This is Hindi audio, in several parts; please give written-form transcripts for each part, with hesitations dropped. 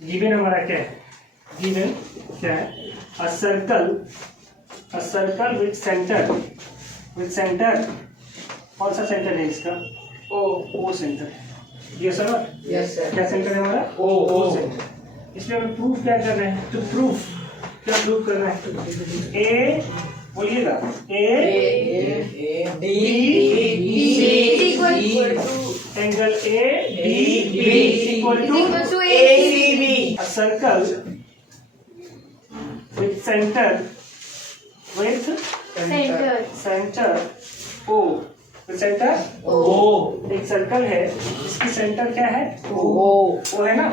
गिवन हमारा क्या है, गिवन क्या है, अ सर्कल विथ सेंटर कौन सा सेंटर है इसका, ओ सेंटर है। ये सर यस सर। क्या सेंटर है हमारा, ओ सेंटर। इसमें हमें प्रूफ क्या करना है, टू प्रूफ क्या प्रूफ करना है, ए बोलिएगा, A D angle A D B equal to ACB। Circle with centre O, centre O. एक सर्कल है इसकी सेंटर क्या है, ओ है ना।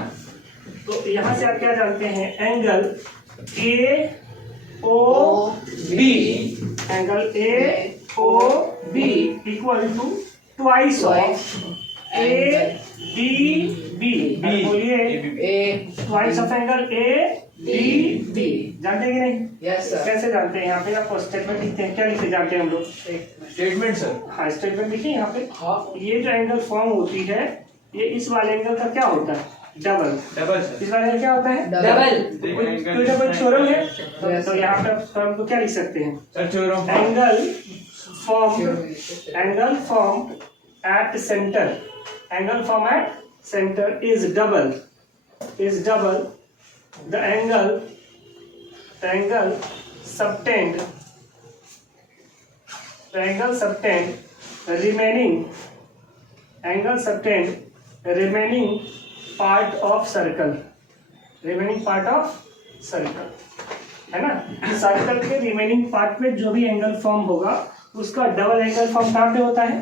तो यहाँ से आप क्या जानते हैं, angle A O B, angle A O B equal to twice of A D B, बोलिए twice of angle A D B. जानते हैं कि नहीं, यस सर। कैसे जानते हैं, यहाँ पे आपको स्टेटमेंट लिखते हैं, क्या लिखते जानते हैं हम लोग, स्टेटमेंट सर। हाँ स्टेटमेंट लिखिए यहाँ पे। हाँ। ये जो एंगल फॉर्म होती है, ये इस वाले एंगल का क्या होता है, डबल। सर। इस वाले एंगल क्या होता है, डबल। कोई डबल थ्योरम है, तो यहाँ पे हम तो क्या लिख सकते हैं, sir theorem. Angle form at centre, angle form at centre is double the angle subtend remaining part of circle, है ना। सर्कल के रिमेनिंग पार्ट में जो भी एंगल फॉर्म होगा उसका डबल एंगल फॉर्म कहाँ पे होता है,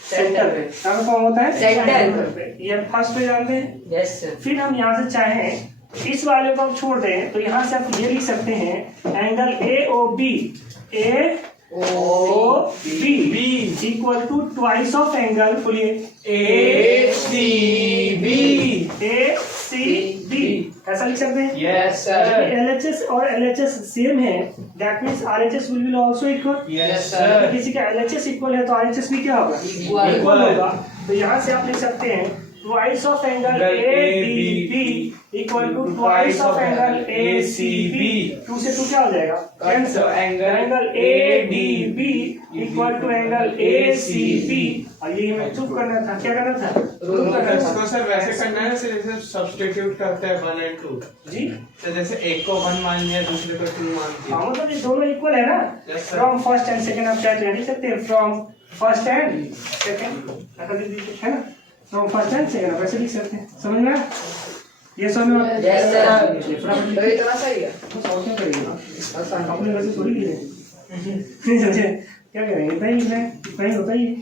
सेंटर पे। कहाँ फॉर्म होता है, सेंटर पे। ये फर्स्ट पे जानते हैं। Yes sir. फिर हम यहाँ से चाहें इस वाले को हम छोड़ दें तो यहाँ से आप ये लिख सकते हैं, angle A O B equal to twice of angle, बोलिए ACB। ACB, ऐसा लिख सकते हैं। Yes sir. LHS और LHS सेम है, that means RHS will also equal. Yes sir. किसी का LHS इक्वल है तो RHS भी क्या होगा, इक्वल होगा। तो यहाँ से आप लिख सकते हैं twice of angle ADB equal to twice of angle ACB। 2 से 2 क्या हो जाएगा, cancel. Angle ADB equal to angle ACB। और ये हमें प्रूफ करना था, क्या करना था, प्रूफ करना था। इसको सर वैसे करना है जैसे सब्स्टिट्यूट करते हैं 1 और 2 जी। तो जैसे एक को 1 मान लिया, दूसरे को 2 मान दिया। हाँ मतलब ये दोनों इक्वल है ना। Yes, sir. From first and second आप क्या लिख सकते हैं, फ्रॉम फर्स्ट एंड सेकंड, ऐसा लिख दीजिए, है ना। फ्रॉम फर्स्ट एंड सेकंड आप ऐसे लिख सकते हैं, समझ में आया? ये समझ में आया? Yes sir. फटाफट तो लिखिए। इतना सही है। बस और क्या करिएगा, आसान। अपने वैसे थोड़ी लिखे नहीं समझे, क्या करेंगे, इतना ही लिखना है, इतना ही होता ही है।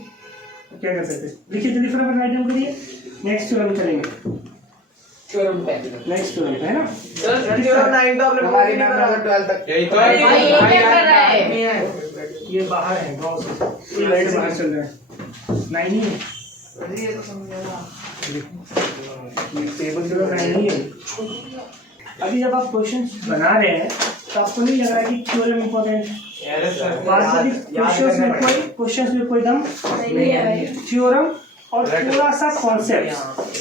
अब क्या कर सकते हैं, लिखिए जल्दी फटाफट राइट डाउन करिए। नेक्स्ट थ्योरम करेंगे, थ्योरम पे। नेक्स्ट थ्योरम है ना। सर थ्योरम 9 तो आपने हमारी मैम अगर 12 तक यही तो भाई है। ये क्या कर रहा है? ये बाहर है गाँव से, ये लाइट बाहर चल रहा है, 9 ही है। अरे ये तो समझेगा। टेबल तो नहीं है। अभी जब आप क्वेश्चन बना रहे हैं तो आपको नहीं लग रहा है कि थ्योरम इंपॉर्टेंट है, क्वेश्चंस में कोई दम नहीं है। थ्योरम और थोड़ा सा कॉन्सेप्ट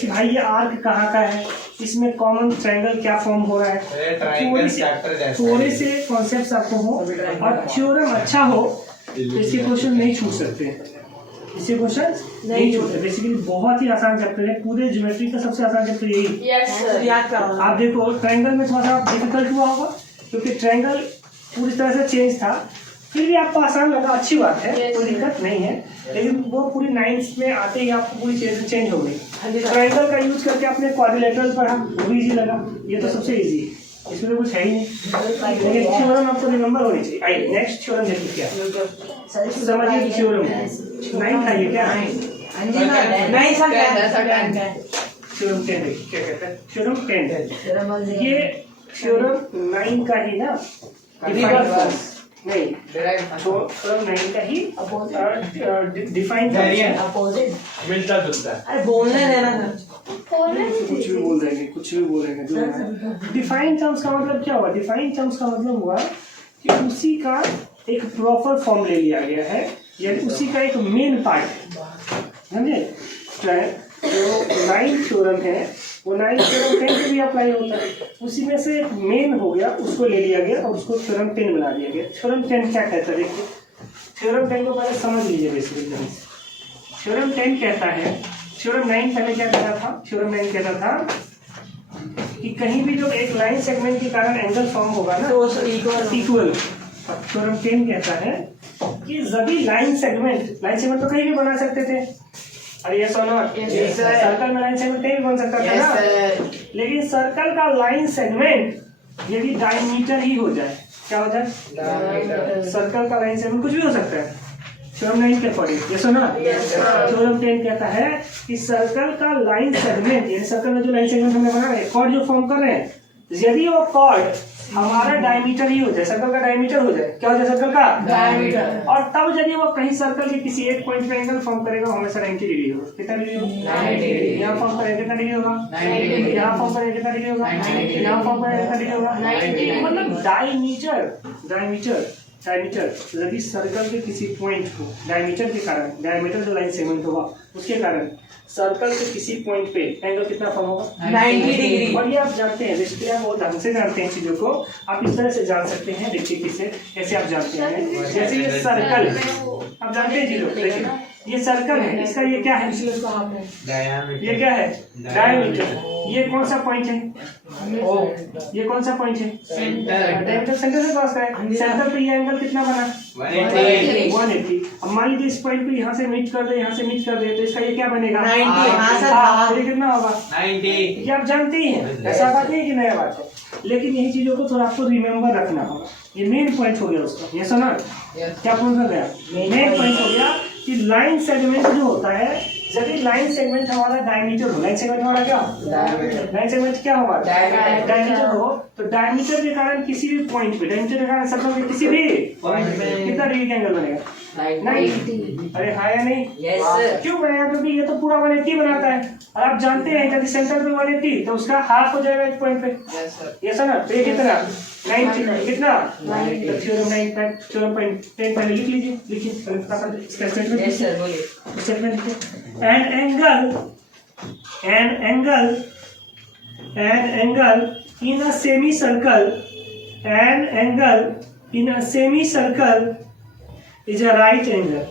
कि भाई ये आर्क कहाँ का है, इसमें कॉमन ट्रायंगल क्या फॉर्म हो रहा है, थोड़े से कॉन्सेप्ट्स आपको हो और थ्योरम अच्छा हो तो इसके क्वेश्चन नहीं छूट सकते, इससे क्वेश्चन नहीं छूटते। बेसिकली बहुत ही आसान चैप्टर है, पूरे ज्योमेट्री का सबसे आसान चैप्टर यही। Yes sir. आप देखो ट्रायंगल में थोड़ा सा डिफिकल्ट हुआ होगा क्योंकि ट्रायंगल पूरी तरह से चेंज था, फिर भी आपको आसान लगा, अच्छी बात है, कोई दिक्कत नहीं है। लेकिन वो पूरी 9th में आते ही आपको पूरी चेंज हो गई। ट्रायंगल का यूज करके आपने क्वाड्रिलेटरल पढ़ा, वो भी इजी लगा, ये तो सबसे इजी है, इसमें तो कुछ है ही नहीं। लेकिन थ्योरम आपको रिमेंबर होनी चाहिए। आइए नेक्स्ट थ्योरम देखिए क्या समझिए, थ्योरम 9 था ये, क्या नहीं सर। थ्योरम 10 क्या कहता है, थ्योरम 10 ये थ्योरम 9 का ही ना नहीं, थ्योरम 9 का ही डिफाइन अपोजिट मिलता जुलता है। अरे बोलने देना सर। कुछ भी बोल देंगे, कुछ भी बोलेंगे। डिफाइन टर्म्स का मतलब क्या हुआ, डिफाइन टर्म्स का मतलब हुआ कि उसी का एक प्रॉपर फॉर्म ले लिया गया है, यानी उसी का एक मेन पार्ट है, समझे। जो 9 थ्योरम है वो 9 थ्योरम 10 पे भी अप्लाई होता है। उसी में से मेन हो गया, उसको ले लिया गया और उसको थ्योरम 10 बना दिया गया। थ्योरम 10 क्या कहता है देखिए, थ्योरम 10 को पहले समझ लीजिए बेसिकली। थ्योरम 10 कहता है, थ्योरम 9 पहले क्या कहता था, थ्योरम 9 कहता था कि कहीं भी जो एक लाइन सेगमेंट के कारण एंगल फॉर्म होगा ना तो इक्वल। थ्योरम 10 कहता है कि सभी लाइन सेगमेंट तो कहीं भी बना सकते थे, अरे यस और नॉट, सर्कल में लाइन सेगमेंट कहीं भी बन सकता था ना, लेकिन सर्कल का लाइन सेगमेंट यदि डायमीटर ही हो जाए, क्या हो जाए, सर्कल का लाइन सेगमेंट कुछ भी हो सकता है थ्योरम 9 के अकॉर्डिंग, यस और नॉट। थ्योरम 10 कहता है कि सर्कल का लाइन सेगमेंट, यानी सर्कल में जो लाइन सेगमेंट हमने बना है, कॉर्ड जो फॉर्म कर रहे हैं, यदि वो कॉर्ड हमारा डायमीटर ही हो जाए, सर्कल का डायमीटर हो जाए, क्या हो जाए, सर्कल का डायमीटर, और तब यदि वो कहीं सर्कल के किसी एक पॉइंट पे एंगल फॉर्म करेगा, हमेशा 90 डिग्री होगा। कितना डिग्री होगा, 90 डिग्री। यहाँ फॉर्म करेगा कितना डिग्री होगा, 90 डिग्री। यहाँ फॉर्म करेगा कितना डिग्री होगा, 90 डिग्री। यहाँ फॉर्म करेगा कितना डिग्री होगा, 90 डिग्री। मतलब डायमीटर यदि सर्कल के किसी पॉइंट को डायमीटर के कारण, डायमीटर जो लाइन सेगमेंट होगा उसके कारण सर्कल के किसी पॉइंट पे एंगल कितना फॉर्म होगा, 90 डिग्री। और ये आप जानते हैं, बेसिकली आप बहुत ढंग से जानते हैं चीजों को, आप इस तरह से जान सकते हैं। देखिए किससे कैसे आप जानते हैं, जैसे ये सर्कल आप जानते हैं चीजों, देखिए ये सर्कल है, इसका ये क्या है, ये क्या है, डायमीटर। ये कौन सा पॉइंट है, ये कौन सा पॉइंट है, डायमीटर सेंटर से पास है, सेंटर पे ये एंगल कितना बना, 180। अब मान लीजिए इस पॉइंट पे यहाँ से मीट कर दे, यहाँ से मीट कर दे, तो इसका ये क्या बनेगा, 90। ये कितना होगा, 90। ये आप जानते ही हैं, ऐसा बात नहीं है कि नया बात है, लेकिन यही चीजों को थोड़ा आपको रिमेम्बर रखना होगा। ये मेन पॉइंट हो गया उसका, ये सुना क्या पॉइंट हो गया, मेन पॉइंट हो गया कि लाइन सेगमेंट जो होता है, यदि लाइन सेगमेंट हमारा डायमीटर हो, लाइन सेगमेंट हमारा क्या, लाइन सेगमेंट क्या होगा, डायमीटर हो, तो डायमीटर के कारण किसी भी पॉइंट पे, डायमीटर के कारण सर्कल के किसी भी पॉइंट पे कितना डिग्री का एंगल बनेगा, 90। अरे हाँ या नहीं, क्यों बनेगा, क्योंकि ये तो पूरा 180 बनाता है, और आप जानते हैं यदि सेंटर पे 180 तो उसका हाफ हो जाएगा एक पॉइंट पे, ये सर ना, तो ये कितना 90 कितना, थ्योरम 9 थ्योरम 10 पहले लिख लीजिए, लिखिए स्टेटमेंट लिखिए। An angle in a semicircle, an angle in a semicircle is a right angle.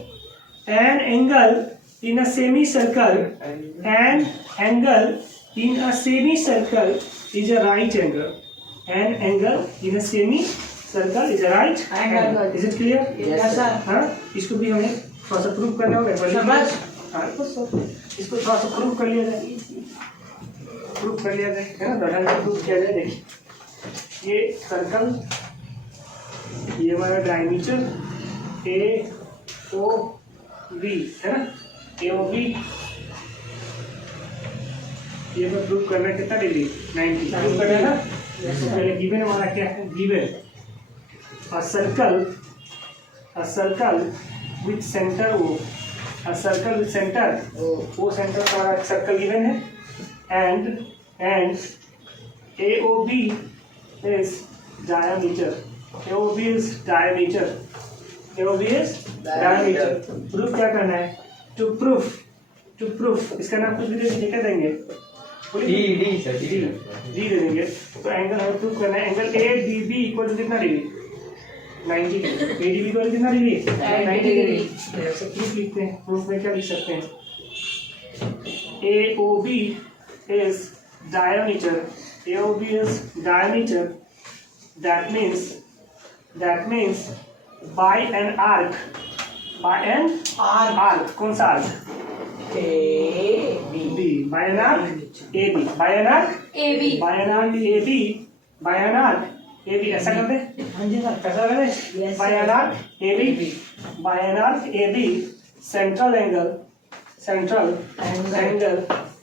An angle in a semicircle, an angle in a semicircle is a right angle. An angle in a semicircle is a right angle. Is it clear? Yes sir. हाँ, इसको भी हमें थोड़ा सा प्रूव करना होगा। इसको थोड़ा सा प्रूव कर लिया जाए, है ना, बढ़ा के प्रूव किया जाए। देखिए ये सर्कल, ये हमारा डायमीटर AOB है ना, AOB ये तो प्रूव करना है कितना डिग्री, 90 प्रूव करना है ना। तो पहले गिवन हमारा क्या है, given a circle with centre O, a circle with center O center हमारा सर्कल गिवन है, and AOB is diameter, proof क्या करना है, टू प्रूफ इसका नाम कुछ भी दे क्या देंगे, डी दे देंगे। तो एंगल हमें प्रूफ करना है, एंगल ADB इक्वल टू कितना डिग्री, 90 डिग्री। ADB इक्वल कितना डिग्री, 90 डिग्री। ऐसे प्रूफ लिखते हैं, प्रूफ में क्या लिख सकते हैं, AOB is diameter, that means by an arc, कौन सा arc, AB, by an arc AB ऐसा कर दे, कैसा कर दे, by an arc AB, central angle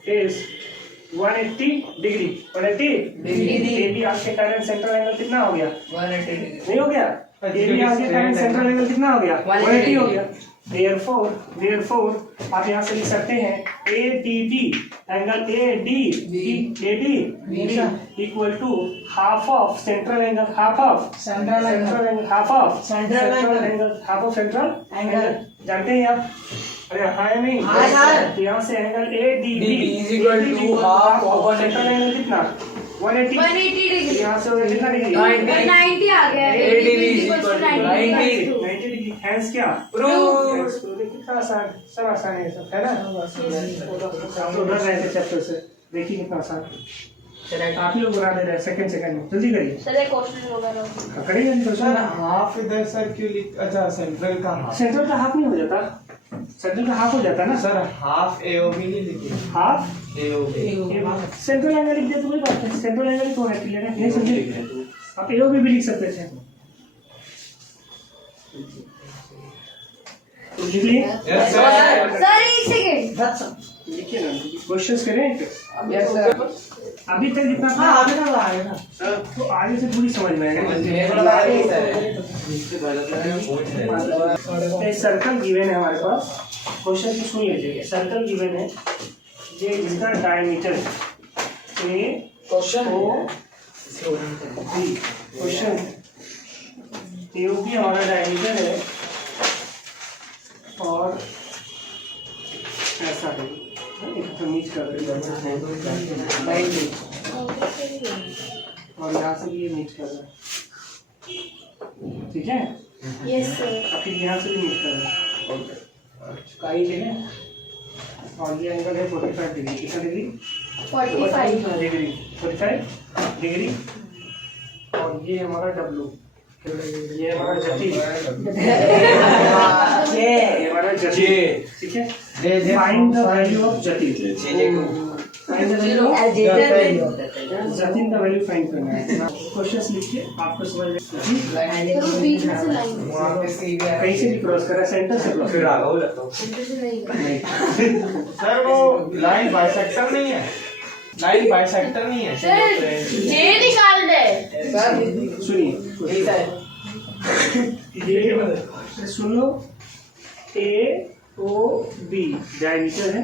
is 180 degree, 180 AB arc के कारण सेंट्रल एंगल कितना हो गया, 180 नहीं हो गया, AB आर्क के कारण सेंट्रल एंगल कितना हो गया, 180 हो गया। Therefore आप यहाँ से लिख सकते हैं ADB, angle ADB equal to half of central angle, half of central angle, जानते हैं आप अरे हाँ या नहीं? हाँ सर। तो यहाँ से angle ADB is equal to half of central angle कितना 180 180 डिग्री। यहाँ से कितना डिग्री 90 आ गया। ADB is equals to equal to 90 90। 90 degree hence क्या Proof। कितना आसान, सब आसान है सब, है ना? आप तो डर रहे थे चैप्टर से, देखिए कितना आसान। आप ही लोग बना दे रहे हैं सेकंड में, जल्दी करिए। सर एक क्वेश्चन होगा ना। करिए जल्दी सर क्वेश्चन। हाफ इधर सर क्यों लिख, अच्छा सेंट्रल का हाफ। सेंट्रल का हाफ नहीं हो जाता, सेंट्रल का हाफ हो जाता ना सर हाफ AOB नहीं लिखे, हाफ AOB। सेंट्रल एंगल लिख दिया तो वही बात है, सेंट्रल एंगल ही तो है, क्लियर है? नहीं समझे? आप एओबी भी लिख सकते थे, तो लिख लिए? Yes sir. सर एक सेकंड। लिखिए ना, क्वेश्चंस करें। Yes sir. अभी तक जितना था हाँ आगे का आगे का सर, तो आगे से पूरी समझ में आएगा। एक सर्कल गिवन है हमारे पास, क्वेश्चन को सुन लीजिए। सर्कल गिवन है, ये जिसका diameter A question O B, question AOB हमारा डायमीटर है और ऐसा है, एक तो नीच कर रही और यहाँ से ये नीच कर रहा है, ठीक है? Yes sir. और फिर यहाँ से भी नीच कर रहा है, काई है। और ये एंगल है 45 डिग्री, कितना डिग्री? 45 degree, 45 degree. और ये हमारा W, ये हमारा जटिल, ये हमारा जटिल, ठीक है? फाइंड द वैल्यू ऑफ जटिल, फाइंड द वैल्यू ऑफ जटिल, का वैल्यू फाइंड करना है। क्वेश्चंस लिखिए, आपको समझ में सर वो बीच में से लाइन वहाँ पे सीधे कहीं से भी क्रॉस करा, सेंटर से क्रॉस फिर करा आगे हो जाता हूँ। सेंटर से नहीं नहीं। सर वो लाइन बाइसेक्टर नहीं है, लाइन बाइसेक्टर नहीं है। सर ये निकाल दे। सर सुनिए, यही सर ये सुनो, ए ओ बी डायमीटर है,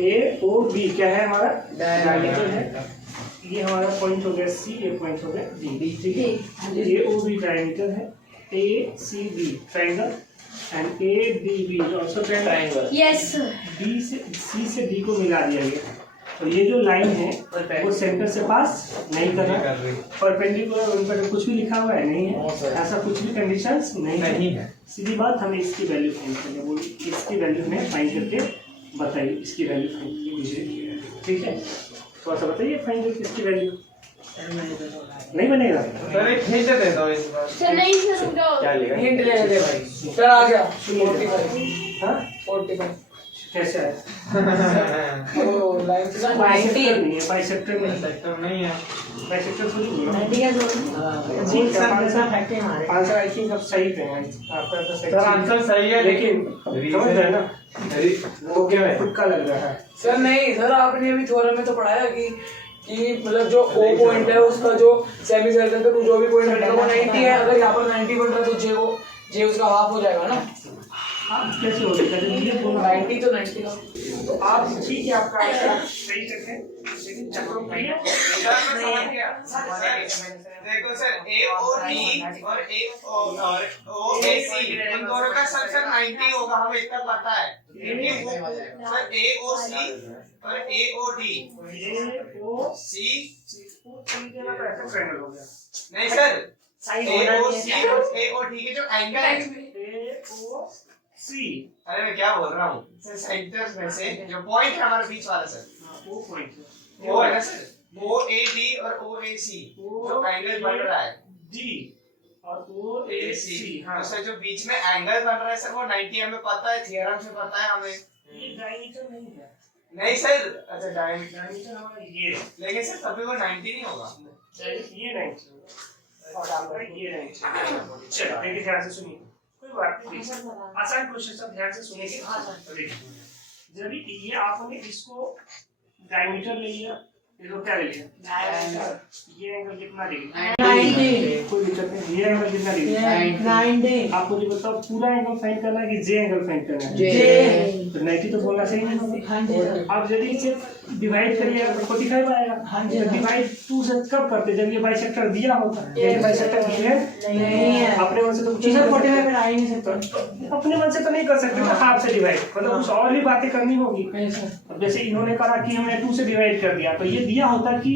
ए ओ बी क्या है हमारा? डायमीटर है। ये हमारा पॉइंट हो गया सी, ये पॉइंट हो गया डी, ठीक है? ए ओ बी डायमीटर है, A C B triangle and A D B also triangle. Yes sir. B से सी से डी को मिला दिया गया, तो ये जो लाइन है वो सेंटर से पास नहीं कर रहा, परपेंडिकुलर उन पर कुछ भी लिखा हुआ है नहीं है, ऐसा कुछ भी कंडीशंस नहीं है। सीधी बात, हमें इसकी वैल्यू फाइंड करनी है, वो इसकी वैल्यू हमें फाइंड करके बताइए, इसकी वैल्यू फाइंड कीजिए, ठीक है? थोड़ा सा बताइए फाइंड करके इसकी वैल्यू। नहीं बनेगा सर एक हिंट दे दो इस बार। सर नहीं सर रुको। क्या लिखा? हिंट ले लेते भाई। सर आ गया 45। हाँ 45 कैसे है? वो लाइन से बाइसेक्टर नहीं है, बाइसेक्टर नहीं है, सेक्टर नहीं है। बाइसेक्टर थोड़ी बोल रहा हूँ। ठीक है तो जी सर पैसा फैक्ट्री हमारे आंसर आई थिंक अब सही पे है आपका, तो सही सर आंसर सही है, लेकिन समझ रहे हैं ना, वो क्या है? तुक्का लग रहा है। सर नहीं सर, आपने अभी थ्योरम में तो पढ़ाया कि मतलब जो O पॉइंट है उसका जो सेमी सर्कल का जो भी पॉइंट बनेगा वो 90 है। अगर यहाँ पर 90 बन रहा है तो जे उसका हाफ हो जाएगा ना। आप कैसे हो जाएगा जब ये दोनों 90 तो 90 का। तो आप ठीक है, आपका आंसर सही करते हैं, लेकिन चक्रों में देखो सर AOD और OAC उन दोनों का सर 90 होगा, हमें इतना पता है। सर AOC और AOD C ट्रायंगल हो गया। नहीं सर, AOC और AOD के जो एंगल है, सी, अरे मैं क्या बोल रहा हूँ सर, सेंटर में से जो पॉइंट है हमारे बीच वाला सर, वो पॉइंट वो है ना सर, OAD और OAC जो एंगल बन रहा है डी और OAC। हाँ, तो सर जो बीच में एंगल बन रहा है सर वो 90 हमें पता है, थ्योरम से पता है हमें। ये डायमीटर नहीं है, नहीं सर, अच्छा डायमीटर, डायमीटर हमारा ये है, लेकिन सर तभी वो 90 नहीं होगा। ये 90 और आपका ये 90। चलो देखिए ध्यान से सुनिए, कोई बात नहीं, आसान क्वेश्चन सब ध्यान से सुनेंगे। तो देखिए जब ये आपने इसको डायमीटर ले लिया इसको क्या ले लिया? ये एंगल कितना डिग्री? 90 कोई दिक्कत नहीं। ये एंगल कितना डिग्री? 90 आपको मुझे बताओ पूरा एंगल फाइंड करना है कि जे एंगल फाइंड करना है? जे तो 90 तो बोलना सही नहीं। हाँ जी सर आप यदि इसे डिवाइड करिएगा तो 45 आएगा। हाँ जी। तो डिवाइड 2 से कब करते? जब ये बाइसेक्टर दिया होता है। ये बाइसेक्टर दिया है नहीं है अपने मन से तो कुछ तो नहीं सर कर 45 सकते। में आ ही नहीं सकता अपने मन से तो नहीं कर सकते ना, हाफ से डिवाइड मतलब कुछ और भी बातें करनी होगी। नहीं सर अब जैसे इन्होंने कहा कि हमने 2 से डिवाइड कर दिया तो ये दिया होता कि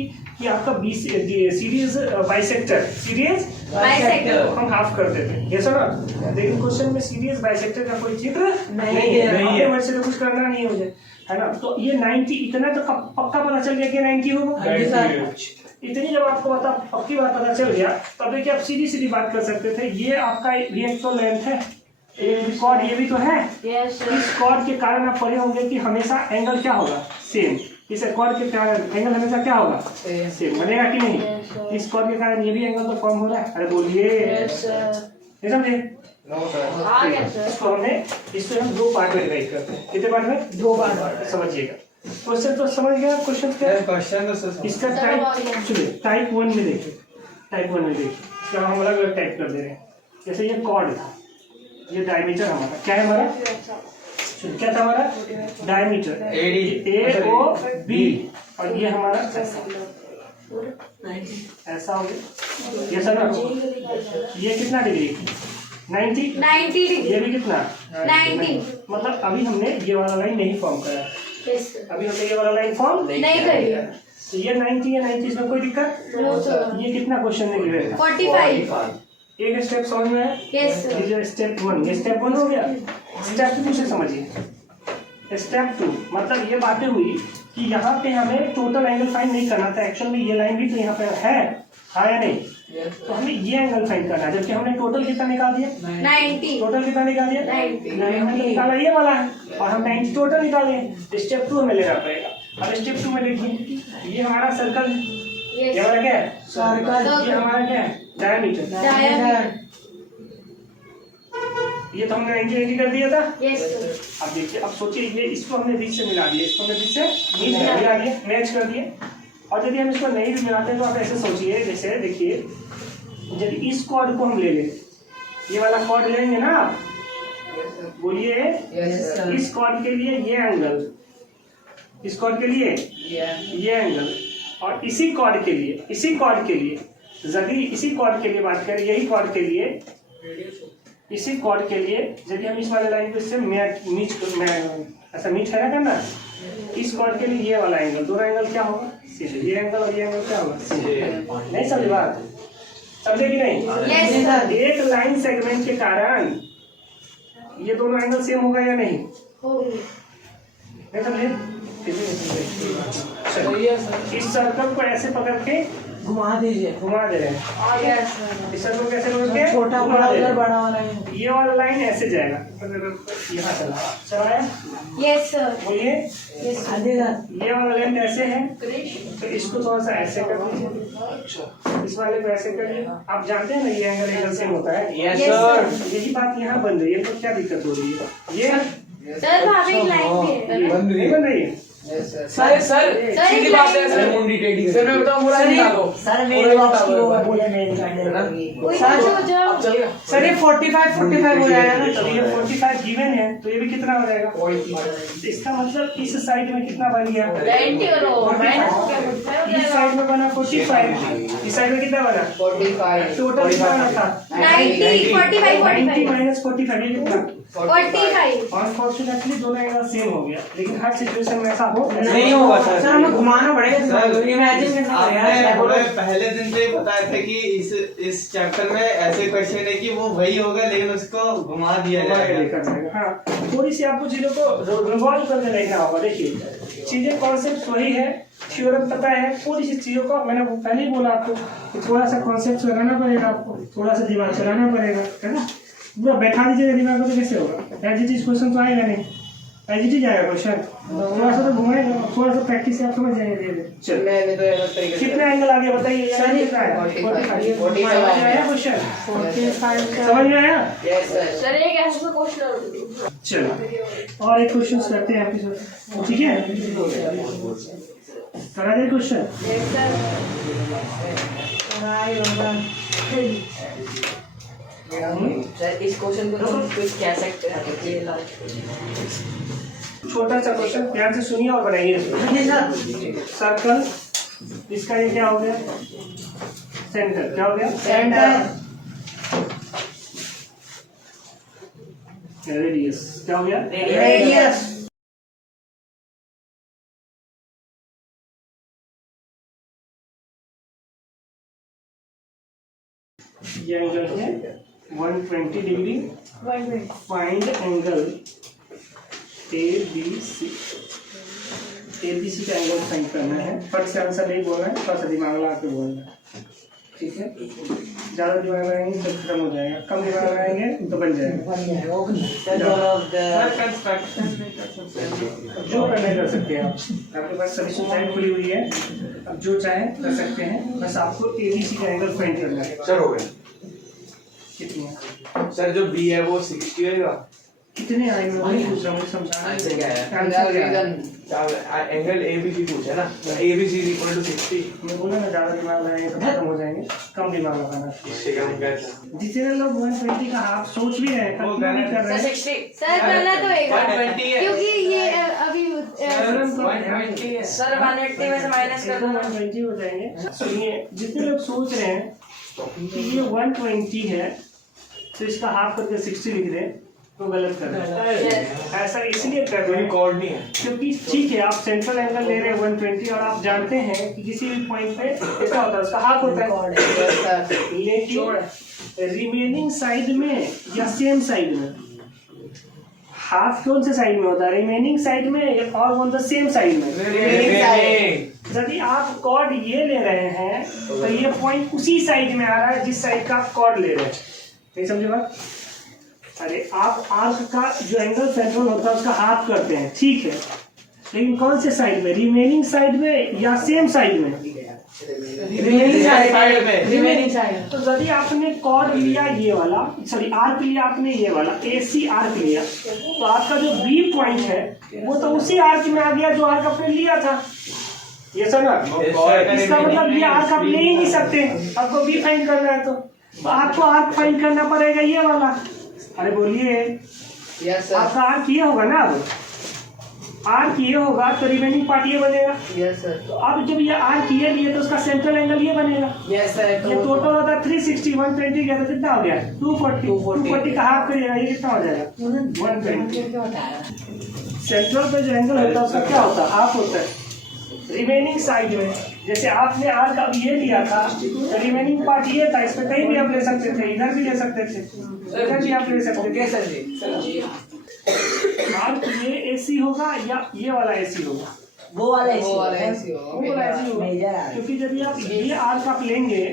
आपका सीरीज बाइसेक्टर सीरीज बाइसेक्टर हम हाफ कर देते हैं, ये सुनो। लेकिन क्वेश्चन में सीरीज बाइसेक्टर का कोई जिक्र नहीं है। है। अपने मन से तो कुछ करना नहीं है मुझे, है ना। तो ये 90 इतना तो पक्का पता चल गया कि 90 होगा। हाँ जी सर इतनी जब आपको पक्की बात पता चल गया तब देखिए आप सीधी सीधी बात कर सकते थे। ये आपका ये एक तो लेंथ है, एक कॉर्ड ये भी तो है। यस इस कॉर्ड के कारण आप पढ़े होंगे कि हमेशा एंगल क्या होगा? सेम। इस कॉर्ड के कारण एंगल हमेशा क्या होगा? सेम बनेगा कि नहीं? इस कॉर्ड के कारण ये भी एंगल तो फॉर्म हो रहा है। अरे बोलिए, ये समझे? आ गया सर। इसको हम 2 पार्ट में डिवाइड करते हैं। कितने पार्ट में? 2 पार्ट। समझिएगा क्वेश्चन तो समझ गया। क्वेश्चन क्या है? क्वेश्चन तो सर इसका टाइप सुनिए, टाइप 1 में देखिए, टाइप 1 में देखिए इसका हम अलग अलग टाइप कर दे रहे हैं। जैसे ये कॉर्ड था, ये डायमीटर हमारा क्या है? हमारा क्या था? हमारा डायमीटर AOB और ये हमारा ऐसा हो गया। ये सर ये कितना डिग्री? 90 90 ये भी कितना? 90 मतलब अभी हमने ये वाला लाइन नहीं फॉर्म करा। यस अभी हमने ये वाला लाइन फॉर्म नहीं करिए। तो ये 90 है, 90 इसमें कोई दिक्कत? No sir. ये कितना क्वेश्चन में गिवन है? 45 एक स्टेप समझ में है? यस ये जो स्टेप 1, ये स्टेप 1 हो गया। स्टेप 2 से समझिए। स्टेप 2 मतलब ये बातें हुई कि यहाँ पे हमें टोटल एंगल फाइंड नहीं करना था। एक्चुअल में ये लाइन भी तो यहाँ पे है, हाँ या नहीं? तो हमें ये एंगल फाइंड करना है, जबकि हमने टोटल कितना निकाल दिया? 90 टोटल कितना निकाल दिया? 90 हमने निकाला ये वाला है और हम 90 टोटल निकाले। स्टेप 2 हमें लेना पड़ेगा। अब स्टेप 2 में देखिए, ये हमारा सर्कल, ये यस हमारा क्या है? सर्कल ये हमारा क्या है? डायमीटर। डायमीटर ये तो हमने 90 कर दिया था। Yes sir. अब देखिए, अब सोचिए ये इसको हमने बीच से मिला दिया, इसको हमने बीच से मिला दिया, मैच कर दिए। और यदि हम इसको नहीं भी मिलाते तो आप ऐसे सोचिए, जैसे देखिए यदि इस कॉर्ड को हम ले लें, ये वाला कॉर्ड लेंगे ना आप, बोलिए इस कॉर्ड के लिए ये एंगल, इस कॉर्ड के लिए ये एंगल, और इसी कॉर्ड के लिए यदि इसी कॉर्ड के लिए बात करें, यही कॉर्ड के लिए, इसी कॉर्ड के लिए यदि हम इस वाले लाइन को इससे ऐसा मीट है ना करना, इस कॉर्ड के लिए ये वाला एंगल, दोनों एंगल क्या होगा? सीधे। ये एंगल और ये एंगल क्या होगा? सीधे। नहीं समझ बात? समझे कि नहीं? Yes sir. एक लाइन सेगमेंट के कारण ये दोनों एंगल सेम होगा या नहीं? हो गई। नहीं समझे? सही है सर। इस सर्कल को ऐसे पकड़ के घुमा दीजिए घुमा दे रहे हैं। आ गया सर। इस सर्कल को कैसे पकड़ के छोटा घुमा बड़ा दे रहे उधर हैं। बड़ा वाला है ये वाला लाइन ऐसे जाएगा, यहाँ चलाया, यस सर। बोलिए यस हाँ जी सर ये वाला लाइन ऐसे है तो इसको थोड़ा सा ऐसे कर दीजिए, इस वाले को ऐसे करिए। आप जानते हैं ना ये एंगल एंगल सेम होता है। Yes, sir. यही बात यहाँ बन रही है, तो क्या दिक्कत हो रही है? ये सर वहाँ पे एक लाइन भी है। नहीं बन रही है। सर सीधी बात है सर। सर मैं बताऊं पूरा नहीं डालो। सर मेरे बॉक्स की वो बोले मेरे कोई सर जो जो अब चलेगा। सर ये 45 हो जाएगा ना तो ये 45 गिवन है तो ये भी कितना हो जाएगा? इसका मतलब इस साइड में कितना बन गया? 90 और माइनस हो गया। इस साइड में बना 45, इस साइड में कितना बना? 45 टोटल कितना बना था? 90 45 90 45 माइनस 45 ये कितना? 45 अनफॉर्चुनेटली दोनों एंगल सेम हो गया, लेकिन हर सिचुएशन में ऐसा हो नहीं होगा सर सर हमें घुमाना पड़ेगा इमेजिन करना आपने पड़ेगा हमें पहले दिन से ही बताया था कि इस चैप्टर में ऐसे क्वेश्चन है कि वो वही होगा लेकिन उसको घुमा दिया जाएगा। हाँ, थोड़ी सी आपको चीजों को रिवॉल्व करके देखना होगा। देखिए चीजें कॉन्सेप्ट वही है, थ्योरम पता है, थोड़ी सी चीजों को मैंने पहले ही बोला आपको कि थोड़ा सा कॉन्सेप्ट लगाना पड़ेगा, आपको थोड़ा सा दिमाग चलाना पड़ेगा, है ना। पूरा बैठा दीजिएगा दिमाग को तो कैसे होगा? एज इट इज क्वेश्चन तो आएगा नहीं, एज इट इज आएगा क्वेश्चन, थोड़ा सा तो घुमाएगा, थोड़ा सा प्रैक्टिस से आप समझ जाएंगे। चल मैंने तो ऐसा तरीके से कितना एंगल आगे बताइए सर, कितना है? 45 समझ में आया क्वेश्चन? 45 समझ में आया? Yes sir. सर एक ऐसा क्वेश्चन। चलो और एक क्वेश्चन करते हैं एपिसोड, ठीक है? करा जाए क्वेश्चन? सर इस क्वेश्चन को तुम कुछ कह सकते हैं? छोटा सा क्वेश्चन, ध्यान से सुनिए और बनाइए। सर्कल, इसका ये क्या हो गया? सेंटर। क्या हो गया? सेंटर। रेडियस। क्या हो गया? रेडियस। ये एंगल है 120 degree. Find angle ABC। ABC का एंगल फाइंड करना है। फट से आंसर नहीं बोलना है, थोड़ा सा दिमाग लगा के बोलना है, ठीक है? ज़्यादा दिमाग लगाएंगे तो खत्म हो जाएगा, कम दिमाग लगाएंगे तो बन जाएगा। जो करना कर सकते हैं आप, आपके पास सभी सुविधाएं खुली हुई है, अब जो चाहे कर सकते हैं। बस आपको ABC का एंगल फाइंड करना है। सर हो गया। कितनी है? सर जो बी है वो 60 होगा। कितने आए? मैं वही पूछ रहा हूँ, समझाना है। आंसर क्या है? आंसर क्या है? एंगल ABC पूछा ना, ABC इक्वल टू 60। मैं बोला ना, ज़्यादा दिमाग लगाएंगे तो खत्म हो जाएंगे, कम दिमाग लगाना। ठीक है, हम कहते जितने लोग 120 का हाफ सोच भी रहे हैं, कल्पना भी कर रहे हैं, 60। सर गलत होएगा 120 है। क्योंकि ये अभी सर 180 में से माइनस कर दो ना। 120 हो जाएंगे। सुनिए, जितने लोग सोच रहे हैं कि ये 120 है तो इसका हाफ करके 60 लिख दें, तो गलत कर रहे हैं। ऐसा इसलिए कर रहे हैं रिकॉर्ड नहीं है। क्योंकि ठीक है, आप सेंट्रल एंगल ले रहे हैं 120 और आप जानते हैं कि किसी भी पॉइंट पे क्या होता है, उसका हाफ होता है। लेकिन रिमेनिंग साइड में या सेम साइड में, हाफ कौन से साइड में होता है? रिमेनिंग साइड में और ऑन द सेम साइड में। यदि आप कॉर्ड ये ले रहे हैं तो ये पॉइंट उसी साइड में आ रहा है जिस साइड का आप कॉर्ड ले रहे हैं। नहीं समझे बात? अरे आप आर्क का जो एंगल सेंट्रल होता है उसका हाफ करते हैं, ठीक है, लेकिन कौन से साइड में? रिमेनिंग साइड में या सेम साइड में? Remaining side. तो यदि आपने कॉर्ड लिया ये वाला, सॉरी आर्क लिया आपने ये वाला AC आर्क लिया, तो आपका जो B पॉइंट है वो तो उसी आर्क में आ गया जो आर्क आपने लिया था। ये समझ? इसका मतलब ये आर्क आप ले ही नहीं सकते, आपको B फाइंड करना है तो आपको आर्क फाइंड करना पड़ेगा ये वाला। अरे बोलिए, यस सर। आपका आर्क ये होगा ना, अब आर्क ये होगा तो रिमेनिंग पार्ट ये बनेगा। Yes sir. तो अब जब ये आर्क ये लिए तो उसका सेंट्रल एंगल ये बनेगा। Yes sir. ये टोटल होता है 360, 120 गया तो कितना हो गया? 240 का हाफ करिएगा, ये कितना हो जाएगा? 120। सेंट्रल पे जो एंगल होता है उसका क्या होता है? हाफ होता है। रिमेनिंग साइड में जैसे आपने आर्क अब ये लिया था तो रिमेनिंग पार्ट ये था, इसमें कहीं भी आप ले सकते थे, इधर भी ले सकते थे, इधर भी आप ले सकते थे। सर जी। आर्क ये AC होगा या ये वाला AC होगा? वो वाला वो वाला AC होगा, क्योंकि यदि आप ये आर्क आप लेंगे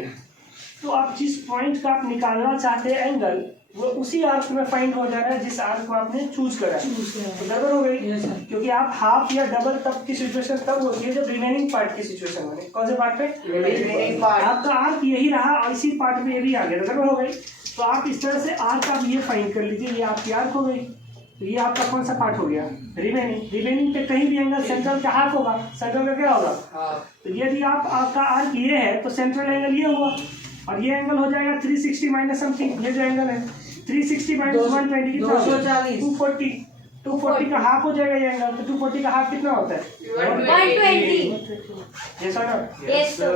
तो आप जिस पॉइंट का आप निकालना चाहते हैं एंगल, वो उसी आर्क में फाइंड हो जा रहा है जिस आर्क को आपने चूज करा है। तो डबल हो गई, क्योंकि आप हाफ या डबल तब की सिचुएशन तब होती है जब रिमेनिंग पार्ट की सिचुएशन होगी। कौन से पार्ट पे? Remaining part. आपका आर्क यही रहा और इसी पार्ट में ये भी आ गया, तो डबल हो गई। तो आप इस तरह से आर्क आप ये फाइंड कर लीजिए, ये आपकी आर्क हो गई। तो ये आपका कौन सा पार्ट हो गया? रिमेनिंग पे कहीं भी एंगल सेंट्रल का हाफ होगा, सेंट्रल का क्या होगा? तो यदि आपका आर्क ये है तो सेंट्रल एंगल ये हुआ और ये एंगल हो जाएगा 360 माइनस समथिंग। ये जो एंगल है 360 माइनस 120 कितना? 240। 240 का हाफ हो जाएगा ये एंगल। तो 240 का हाफ कितना होता है? 120। जैसा ना? Yes, sir.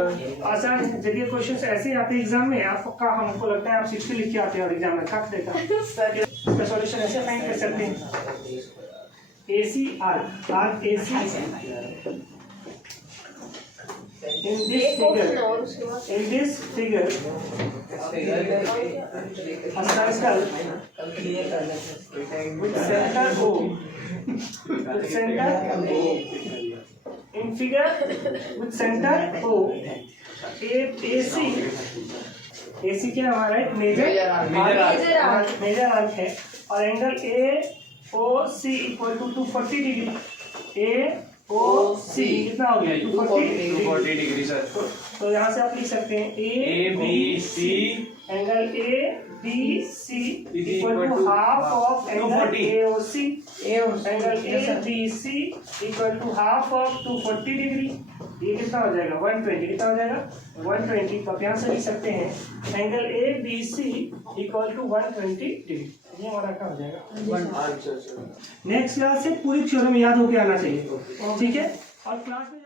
आसान है। जब ये क्वेश्चन ऐसे आते हैं एग्जाम में, आपका हमको लगता है आप 60 लिख के आते हैं और एग्जाम में कट देता है। इसका सॉल्यूशन ऐसे फाइंड कर सकते हैं। AC arc AC in this figure a circle with center O, in figure with center O, AC क्या हमारा है? मेजर आर्क है और angle AOC equal to 240 degree. AOC कितना हो गया? 240 डिग्री सर। तो यहाँ से आप लिख सकते हैं ABC angle ABC equal to half of angle AOC। Angle ABC equal to half of 240 degree. ये कितना हो जाएगा 120, कितना हो जाएगा 120। तो आप यहाँ से लिख सकते हैं angle A B C equal to 120 degree. ये हमारा क्या हो जाएगा। अच्छा अच्छा नेक्स्ट क्लास से पूरी थ्योरम याद होके आना चाहिए, ठीक है। और क्लास में